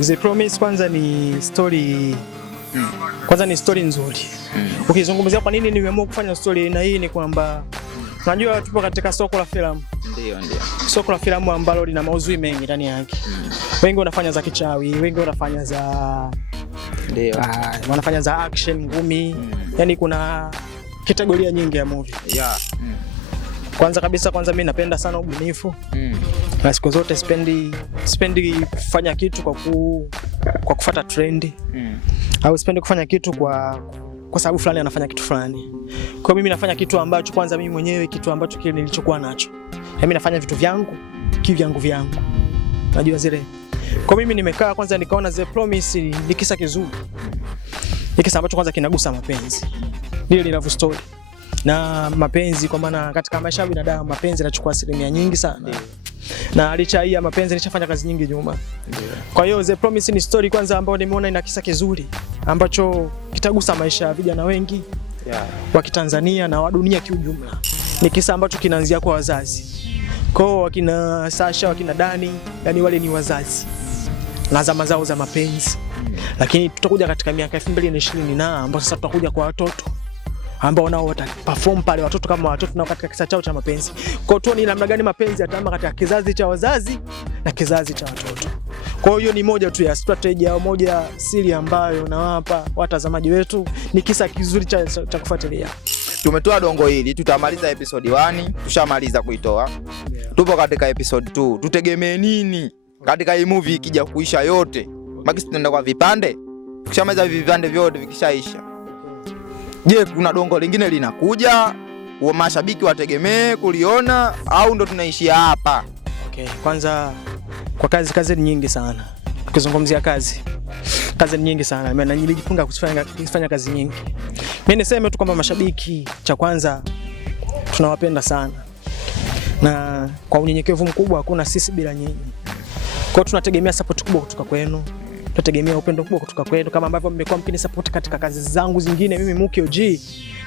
The Promise kwanza ni story nzuri. Ukizungumzia kwa nini nimeamua kufanya story na hii ni kwamba unajua tupo katika soko la filamu. Ndio. Soko la filamu ambalo lina maudhui mengi ndani yake. Wengi wanafanya za kichawi, wengi wanafanya za wanafanya za action, ngumi. Yaani kuna kategoria nyingi ya movie. Yeah. Kwanza mimi napenda sana ubunifu. Na siku zote sipendi kufanya kitu kwa kufuata trend. Au sipendi kufanya kitu kwa sababu fulani anafanya kitu fulani. Kwa mimi nafanya kitu ambacho kwanza mimi mwenyewe kitu ambacho kile nilichokuwa nacho. Mimi nafanya vitu vyangu, vyangu. Unajua zile. Kwa mimi nimekaa kwanza nikaona The Promise ni kisa kizuri. Ni kisa ambacho kwanza kinagusa mapenzi. Ile love story. Na mapenzi kwa maana katika maisha ya binadamu mapenzi yanachukua asilimia nyingi sana. Na licha ya mapenzi nishafanya kazi nyingi nyuma. Kwa hiyo The Promise ni story kwanza ambayo nimeona ina kisa kizuri ambacho kitagusa maisha ya vijana wengi wa Kitanzania na wa dunia kiujumla. Ni kisa ambacho kinaanzia kwa wazazi. Kwa wakina Sasha, wakina Dani, yani wale ni wazazi. Na zama zao za mapenzi. Lakini tutakuja katika miaka 2020 na ambapo sasa tutakuja kwa watoto ambao nao wataperform pale watoto kama watoto nao katika kisa chao cha mapenzi. Kwa hiyo ni namna gani mapenzi yataama katika kizazi cha wazazi na kizazi cha watoto. Kwa hiyo ni moja tu ya strategy au moja siri ambayo nawapa watazamaji wetu, ni kisa kizuri cha kufuatilia. Tumetoa dongo hili, tutamaliza episode 1, tushamaliza kuitoa. Tupo katika episode 2. Tutegemee nini katika hii movie ikija kuisha yote? Baki tunaenda kwa vipande. Tukishamaliza vipande vyote vikishaisha. Je, kuna dongo lingine linakuja? Mashabiki wategemee kuliona au ndo tunaishia hapa? Okay, kwanza kwa kazi ni nyingi sana. Tukizungumzia kazi ni nyingi sana. Mimi nilijifunga kufanya kazi nyingi. Mimi niseme tu kwamba mashabiki, cha kwanza tunawapenda sana. Na kwa unyenyekevu mkubwa hakuna sisi bila nyinyi. Kwa hiyo tunategemea support kubwa kutoka kwenu. Tunategemea upendo mkubwa kutoka kwenu kama ambavyo mmekuwa mkinisupport katika kazi zangu zingine mimi Muki OG,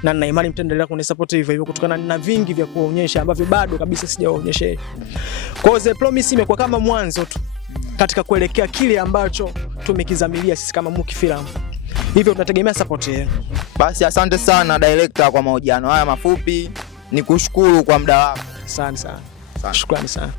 na nina imani mtaendelea kunisupport hivyo kutokana na vingi vya kuonyesha ambavyo bado kabisa sijawaonyesha. Kwa hiyo The Promise imekuwa kama mwanzo tu katika kuelekea kile ambacho tumekizamilia sisi kama Muki Film. Hivyo tunategemea support yenu. Basi asante sana director kwa mahojiano haya mafupi. Nikushukuru kwa muda wako. Asante sana. Shukrani sana.